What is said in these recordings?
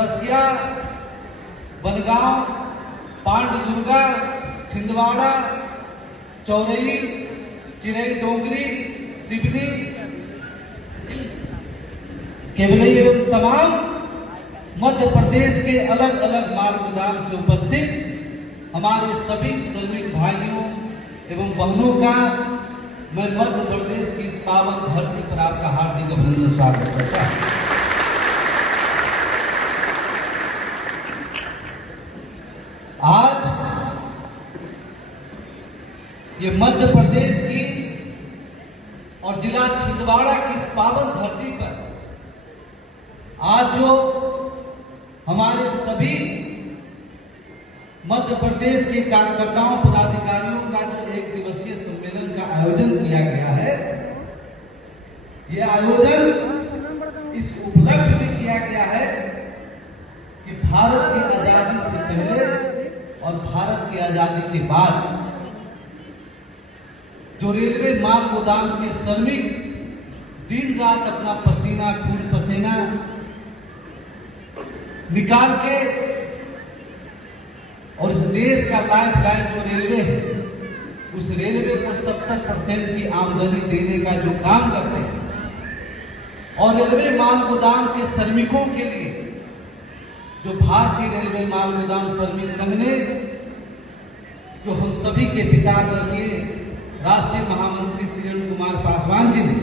बरसिया, बनगांव, पांडुदुर्गा, छिंदवाड़ा, चौरई, चिरई डोंगरी, सिवनी, केवलई एवं तमाम मध्य प्रदेश के अलग अलग मार्ग गोदाम से उपस्थित हमारे सभी श्रमिक भाइयों एवं बहनों का मैं मध्य प्रदेश की इस पावन धरती पर आपका हार्दिक अभिनंदन स्वागत करता हूं। आज ये मध्य प्रदेश की और जिला छिंदवाड़ा की इस पावन धरती पर आज जो हमारे सभी मध्य प्रदेश के कार्यकर्ताओं पदाधिकारियों का जो एक दिवसीय सम्मेलन का आयोजन किया गया है, यह आयोजन इस उपलक्ष्य में किया गया है कि भारत की आजादी से पहले और भारत की आजादी के बाद जो रेलवे माल गोदाम के श्रमिक दिन रात अपना पसीना खून पसीना निकाल के और इस देश का लाइफ लाइन जो रेलवे है, उस रेलवे को 70% की आमदनी देने का जो काम करते हैं और रेलवे माल गोदाम के श्रमिकों के लिए जो भारतीय रेलवे माल गोदाम श्रमिक संघ ने, जो हम सभी के पिता आदरणीय राष्ट्रीय महामंत्री श्री कुमार पासवान जी ने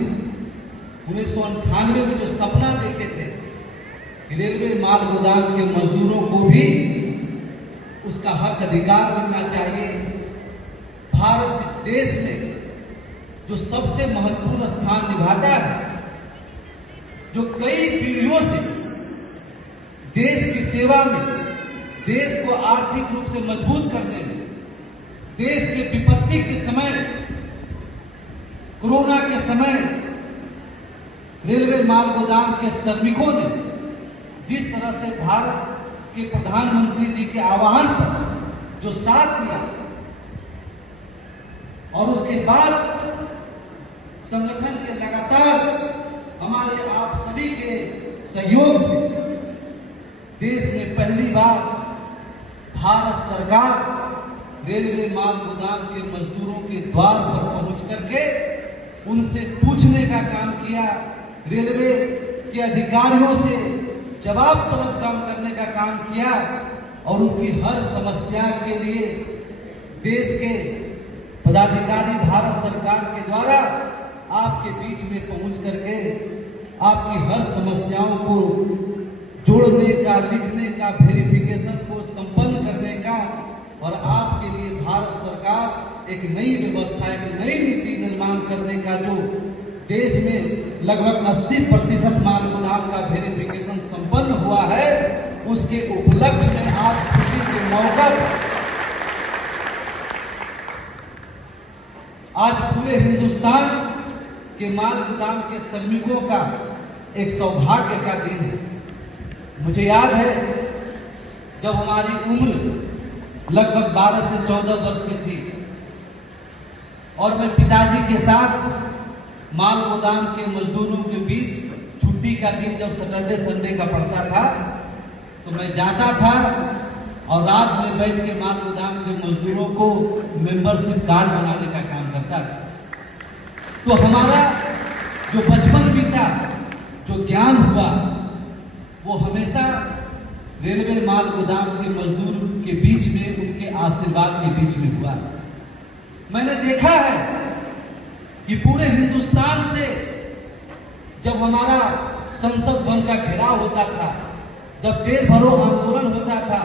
1998 में जो सपना देखे थे कि रेलवे माल गोदाम के मजदूरों को भी उसका हक अधिकार मिलना चाहिए। भारत इस देश में जो सबसे महत्वपूर्ण स्थान निभाता है, जो कई पीढ़ियों से देश की सेवा में, देश को आर्थिक रूप से मजबूत करने में, देश के विपत्ति के समय, कोरोना के समय रेलवे माल गोदाम के श्रमिकों ने जिस तरह से भारत के प्रधानमंत्री जी के आह्वान पर जो साथ दिया और उसके बाद संगठन के लगातार हमारे आप सभी के सहयोग से देश में पहली बार भारत सरकार रेलवे माल गोदाम के मजदूरों के द्वार पर पहुंच करके उनसे पूछने का काम किया, रेलवे के अधिकारियों से जवाब तलब काम करने का काम किया और उनकी हर समस्या के लिए देश के पदाधिकारी भारत सरकार के द्वारा आपके बीच में पहुंच करके आपकी हर समस्याओं को जोड़ने का, लिखने का, वेरिफिकेशन को संपन्न करने का और आपके लिए भारत सरकार एक नई व्यवस्था, एक नई नीति निर्माण करने का जो देश में लगभग 80% माल गोदाम का वेरिफिकेशन संपन्न हुआ है, उसके उपलक्ष्य में आज खुशी के मौके पर आज पूरे हिंदुस्तान के माल गोदाम के श्रमिकों का एक सौभाग्य का दिन है। मुझे याद है जब हमारी उम्र लगभग 12 से 14 वर्ष की थी और मैं पिताजी के साथ माल गोदाम के मजदूरों के बीच छुट्टी का दिन जब सैटरडे संडे का पड़ता था तो मैं जाता था और रात में बैठ के माल गोदाम के मजदूरों को मेंबरशिप कार्ड बनाने का काम करता था। तो हमारा जो बचपन बीता, जो ज्ञान हुआ, वो हमेशा रेलवे माल गोदाम के मजदूर के बीच में, उनके आशीर्वाद के बीच में हुआ। मैंने देखा है कि पूरे हिंदुस्तान से जब हमारा संसद भवन का घेराव होता था, जब जेल भरो आंदोलन होता था,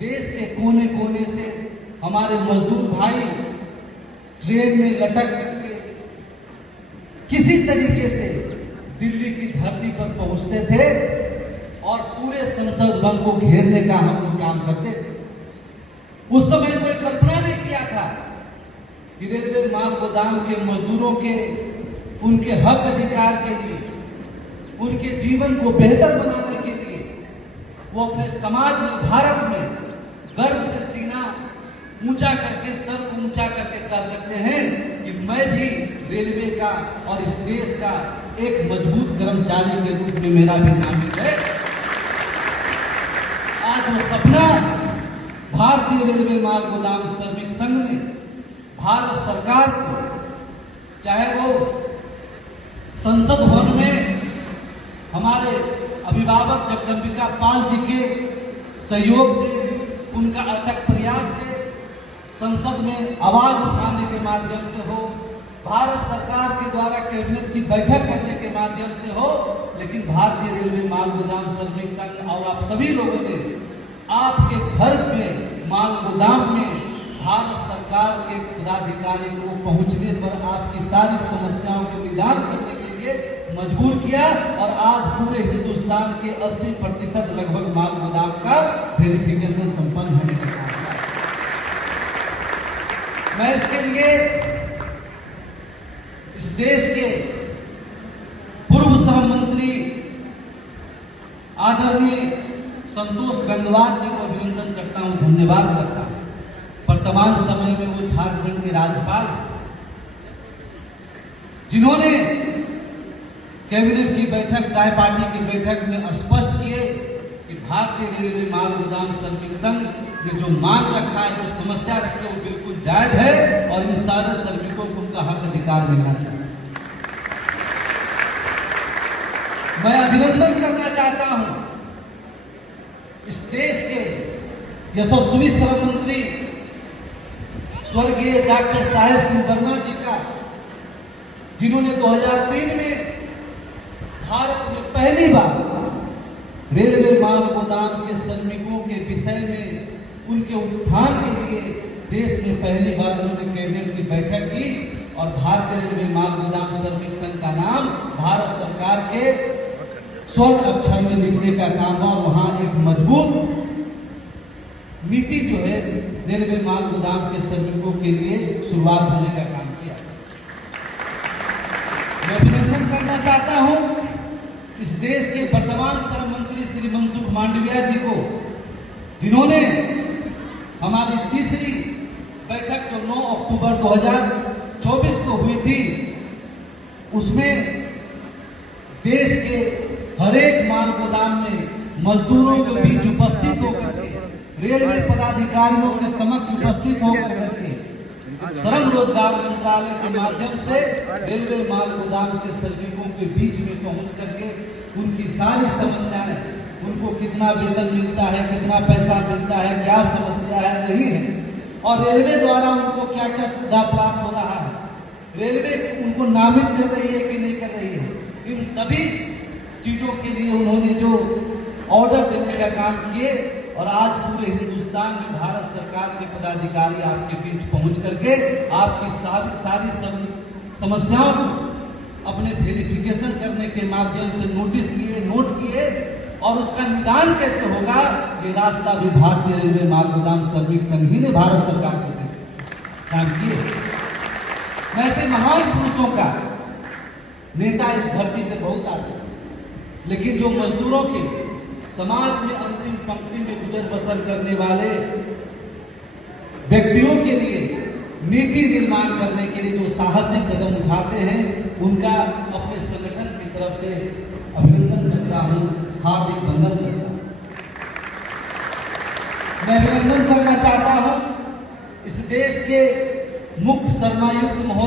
देश के कोने कोने से हमारे मजदूर भाई ट्रेन में लटक करके किसी तरीके से दिल्ली की धरती पर पहुंचते थे और पूरे संसद भवन को घेरने का हम लोग काम करते थे। उस समय कोई कल्पना नहीं किया था कि रेलवे माल गोदाम के मजदूरों के उनके हक अधिकार के लिए, उनके जीवन को बेहतर बनाने के लिए वो अपने समाज में, भारत में गर्व से सीना ऊंचा करके, सर ऊंचा करके कह सकते हैं कि मैं भी रेलवे का और इस देश का एक मजबूत कर्मचारी के रूप में मेरा भी नामित है। भारतीय रेलवे माल गोदाम श्रमिक संघ ने भारत सरकार को, चाहे वो संसद भवन में हमारे अभिभावक जगदम्बिका पाल जी के सहयोग से, उनका अथक प्रयास से, संसद में आवाज उठाने के माध्यम से हो, भारत सरकार के द्वारा कैबिनेट की बैठक करने के माध्यम से हो, लेकिन भारतीय रेलवे माल गोदाम श्रमिक संघ और आप सभी लोगों ने आपके घर में माल गोदाम में भारत सरकार के पदाधिकारी को पहुंचने पर आपकी सारी समस्याओं के निदान करने के लिए मजबूर किया और आज पूरे हिंदुस्तान के 80% लगभग माल गोदाम का वेरिफिकेशन संपन्न होने के साथ मैं इसके लिए इस देश के पूर्व श्रम मंत्री आदरणीय संतोष गंगवार जी को अभिनंदन करता हूं, धन्यवाद करता हूं। वर्तमान समय में वो झारखंड के राज्यपाल जिन्होंने कैबिनेट की बैठक, टाई पार्टी की बैठक में स्पष्ट किए कि भारतीय रेलवे माल गोदाम श्रमिक संघ ने जो मांग रखा है, जो समस्या रखी है, वो बिल्कुल जायज है और इन सारे श्रमिकों को उनका हक अधिकार मिलना चाहिए। मैं अभिनंदन करना चाहता हूं इस देश के यशस्वी श्रम मंत्री स्वर्गीय डॉक्टर साहेब सिंह वर्मा जी का, जिन्होंने 2003 में भारत में पहली बार रेलवे माल गोदाम के श्रमिकों के विषय में उनके उत्थान के लिए देश में पहली बार उन्होंने कैबिनेट की बैठक की और भारतीय रेलवे माल गोदाम श्रमिक संघ का नाम भारत सरकार के स्वर्ण अक्षर में लिखने का काम हुआ। वहां एक मजबूत नीति जो है रेलवे माल गोदाम के श्रमिकों के लिए शुरुआत होने का काम किया। मैं अभिनंदन करना चाहता हूं इस देश के वर्तमान श्रम मंत्री श्री मनसुख मांडविया जी को, जिन्होंने हमारी तीसरी बैठक जो 9 अक्टूबर 2024 को हुई थी, उसमें देश के हरेक माल गोदाम में मजदूरों के बीच उपस्थित होकर के, रेलवे पदाधिकारियों के समक्ष उपस्थित होकर के श्रम रोजगार मंत्रालय के माध्यम से रेलवे माल गोदाम के श्रमिकों के बीच में पहुंच करके उनकी सारी समस्याएं, उनको कितना वेतन मिलता है, कितना पैसा मिलता है, क्या समस्या है, नहीं है, और रेलवे द्वारा उनको क्या क्या सुविधा प्राप्त हो रहा है, रेलवे उनको नामित कर रही है कि नहीं कर रही है, इन सभी चीजों के लिए उन्होंने जो ऑर्डर देने का काम किए और आज पूरे हिंदुस्तान में भारत सरकार के पदाधिकारी आपके बीच पहुंच करके आपकी सारी समस्याओं को अपने वेरिफिकेशन करने के माध्यम से नोटिस किए, नोट किए और उसका निदान कैसे होगा, ये रास्ता भी भारतीय रेलवे माल गोदाम श्रमिक संघ ही ने भारत सरकार को काम किए। वैसे महान पुरुषों का नेता इस धरती पे बहुत आते हैं, लेकिन जो मजदूरों के समाज में अंतिम पंक्ति में गुजर बसर करने वाले व्यक्तियों के लिए नीति निर्माण करने के लिए जो साहसिक कदम उठाते हैं, उनका अपने संगठन की तरफ से अभिनंदन करता हूं, हार्दिक वंदन करता हूं। मैं अभिनंदन करना चाहता हूं इस देश के मुख्य शर्मायुक्त महोदय